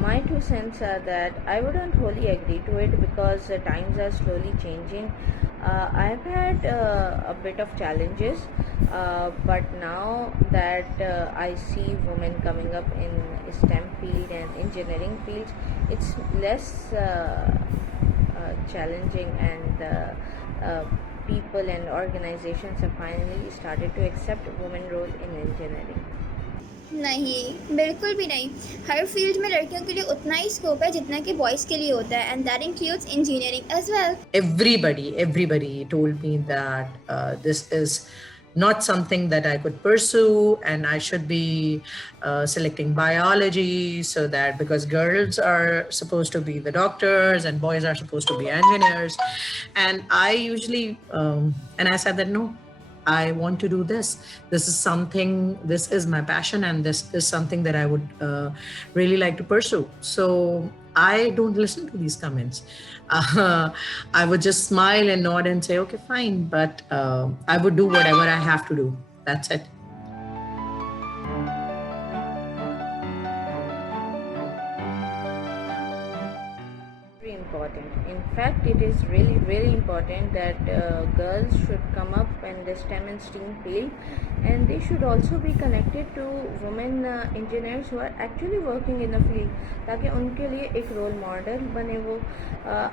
my two cents are that I wouldn't wholly agree to it because the times are slowly changing. I've had a bit of challenges, but now that I see women coming up in STEM field and engineering fields, it's less challenging, and people and organizations have finally started to accept women role in engineering. नहीं, बिल्कुल भी नहीं। हर field में लड़कियों के लिए उतना ही scope है जितना कि बॉयज़ के लिए होता है, and that includes engineering as well. Everybody told me that this is not something that I could pursue, and I should be selecting biology, so that because girls are supposed to be the doctors and boys are supposed to be engineers. And I usually, and I said that no, I want to do this. This is my passion, and this is something that I would really like to pursue. So I don't listen to these comments. I would just smile and nod and say, okay, fine, but I would do whatever I have to do. That's it. Very important. In fact, it is really, really important that girls should come up in the STEM and STEAM field, and they should also be connected to women engineers who are actually working in the field, ताकि उनके लिए एक role model बने वो.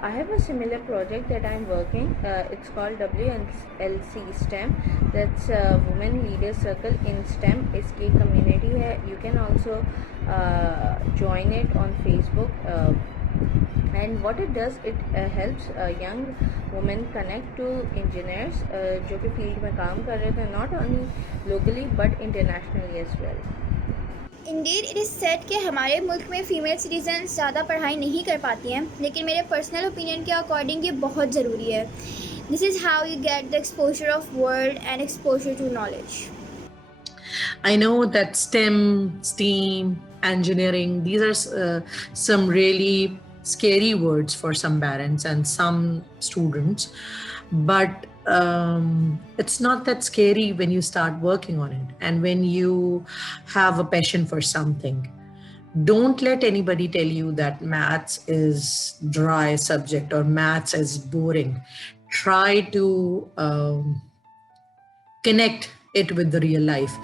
I have a similar project that I am working. It's called WLC STEM. That's Women Leaders Circle in STEM. इसकी community है. You can also join it on Facebook. And what it does, it helps young women connect to engineers जो कि field में काम कर रहे थे, not only locally but internationally as well. Indeed it is said कि हमारे मुल्क में फ़ीमेल सिटीजन ज़्यादा पढ़ाई नहीं कर पाती हैं, लेकिन मेरे पर्सनल ओपिनियन के अकॉर्डिंग ये बहुत ज़रूरी है. This is how you get the exposure of world and exposure to knowledge. I know that STEM, STEAM, engineering, these are some really scary words for some parents and some students, but it's not that scary when you start working on it and when you have a passion for something. Don't let anybody tell you that maths is dry subject or maths is boring. Try to connect it with the real life.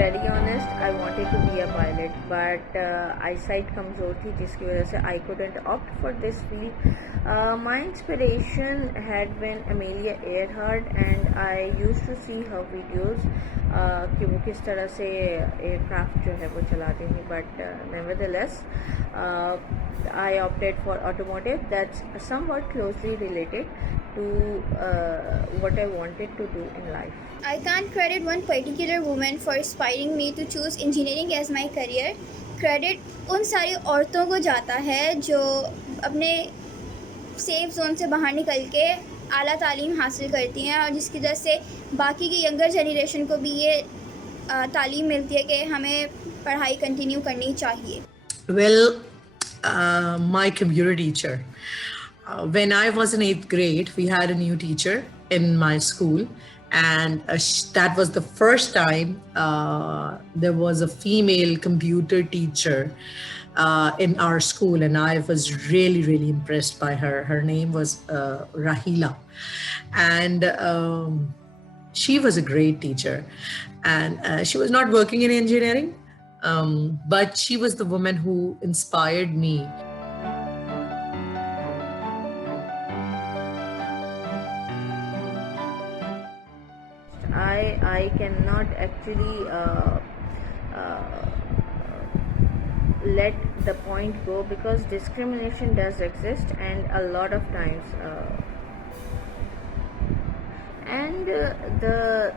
Very honest, I wanted to be a pilot, but eyesight कमज़ोर थी जिसकी वजह से I couldn't opt for this field. My inspiration had been Amelia Earhart, and I used to see her videos कि वो किस तरह से aircraft जो है वो चलाती थी. But nevertheless, I opted for automotive. That's somewhat closely related to what I wanted to do in life. I can't credit one particular woman for inspiring me to choose engineering as my career. Credit उन सारी औरतों को जाता है जो अपने safe zone से बाहर निकल के आला तालीम हासिल करती हैं, और जिसकी वजह से बाकी की यंगर जनरेशन को भी ये तालीम मिलती है कि हमें पढ़ाई कंटिन्यू करनी चाहिए. Well, my computer teacher. When I was in 8th grade, we had a new teacher in my school, and that was the first time there was a female computer teacher in our school, and I was really, really impressed by her. Her name was Rahila, and she was a great teacher, and she was not working in engineering, but she was the woman who inspired me. I cannot actually let the point go, because discrimination does exist, and a lot of times and the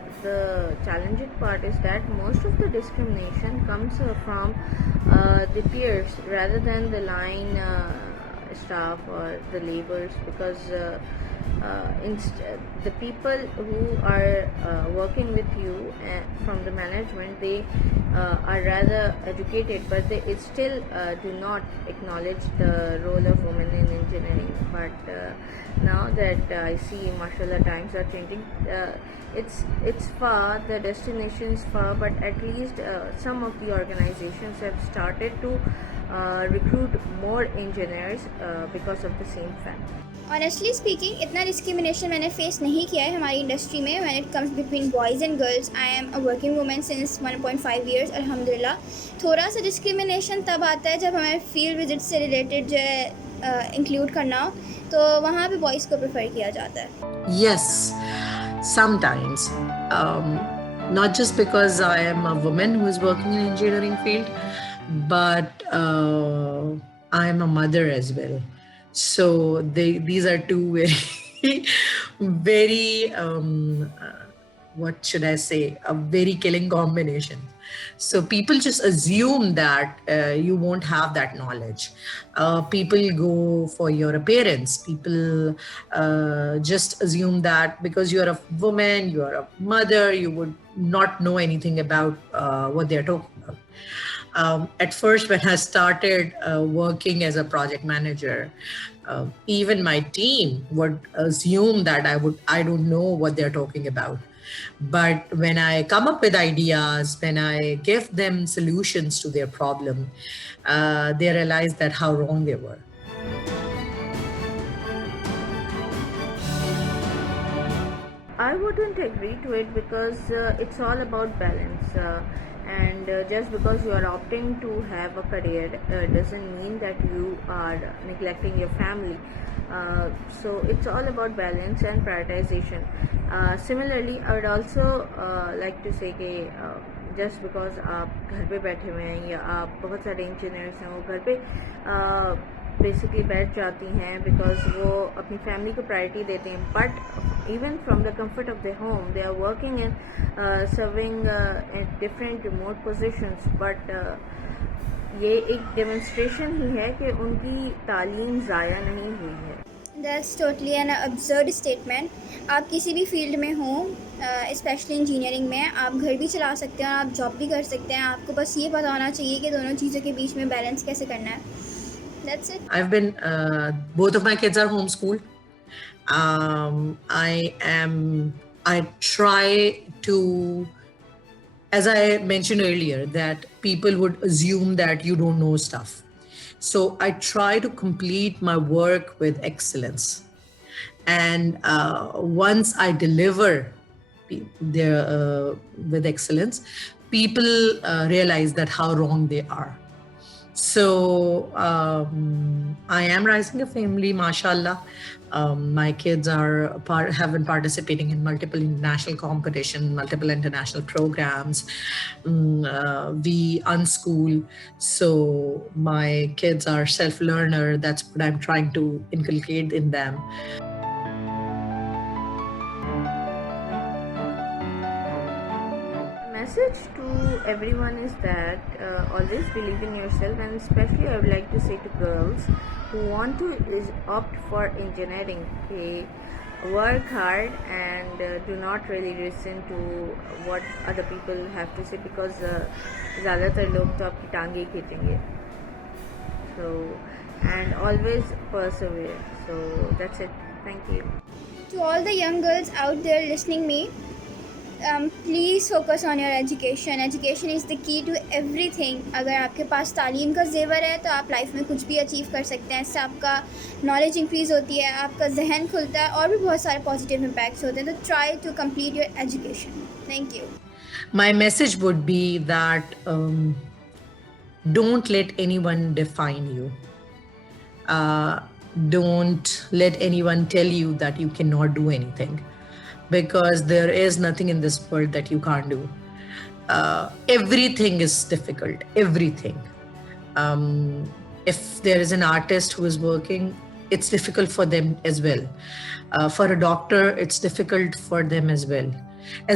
challenging part is that most of the discrimination comes from the peers rather than the line staff or the laborers, because the people who are working with you from the management, they are rather educated, but they still do not acknowledge the role of women in engineering. But now that I see, mashallah, times are changing. It's far, the destination is far, but at least some of the organizations have started to recruit more engineers because of the same fact. Honestly speaking इतना discrimination मैंने face नहीं किया है हमारी industry में when it comes between boys and girls. I am a working women since 1.5 years अल्हम्दुलिल्लाह. थोड़ा सा डिस्क्रिमिनेशन तब आता है जब हमें फील्ड विजिट से रिलेटेड जो है इंक्लूड करना हो, तो वहाँ पे बॉयज़ को प्रेफर किया जाता है. Yes, sometimes. Not just because I am a woman who is working in engineering field, but I am a mother as well. So these are two very, very, what should I say, a very killing combination. So people just assume that you won't have that knowledge. People go for your appearance. People just assume that because you're a woman, you're a mother, you would not know anything about what they're talking about. At first, when I started working as a project manager, even my team would assume that I don't know what they're talking about. But when I come up with ideas, when I give them solutions to their problem, they realize that how wrong they were. I wouldn't agree to it because it's all about balance. And just because you are opting to have a career doesn't mean that you are neglecting your family. So it's all about balance and prioritization. Similarly, I would also like to say that just because आप घर पे बैठे हुए हैं या आप बहुत सारे इंजीनियर्स हैं वो घर पे बेसिकली बैठ जाती हैं बिकॉज वो अपनी फैमिली को प्रायोरिटी देते हैं, but even from the comfort of the home they are working and serving at different remote positions. But ये एक डेमोन्स्ट्रेशन ही है कि उनकी तालीम ज़ाया नहीं हुई है. That's totally an absurd statement. आप किसी भी फील्ड में हों, स्पेशली इंजीनियरिंग में, आप घर भी चला सकते हैं और आप जॉब भी कर सकते हैं. आपको बस ये पता होना चाहिए कि दोनों चीज़ों के बीच में बैलेंस कैसे करना है. That's it. I've been, both of my kids are homeschooled. I try to, as I mentioned earlier, that people would assume that you don't know stuff. So I try to complete my work with excellence. And once I deliver with excellence, people realize that how wrong they are. So I am raising a family, mashallah. My kids have been participating in multiple international competition, multiple international programs. We unschool, so my kids are self-learner. That's what I'm trying to inculcate in them. Message to everyone is that always believe in yourself, and especially I would like to say to girls who want to opt for engineering, okay, work hard and do not really listen to what other people have to say because ज़्यादातर लोग तो आपकी टांगे खींचेंगे. So and always persevere. So that's it. Thank you. To all the young girls out there listening me, please focus on your education. Education is the key to everything. अगर आपके पास तालीम का जेवर है तो आप लाइफ में कुछ भी अचीव कर सकते हैं. इससे आपका नॉलेज इंक्रीज़ होती है, आपका जहन खुलता है और भी बहुत सारे पॉजिटिव इम्पैक्ट्स होते हैं. तो try to complete your education. Thank you. My message would be that don't let anyone define you. Don't let anyone tell you that you cannot do anything, because there is nothing in this world that you can't do. Everything is difficult, everything. If there is an artist who is working, it's difficult for them as well. For a doctor, it's difficult for them as well.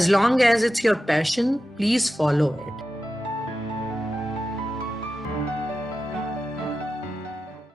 As long as it's your passion, please follow it.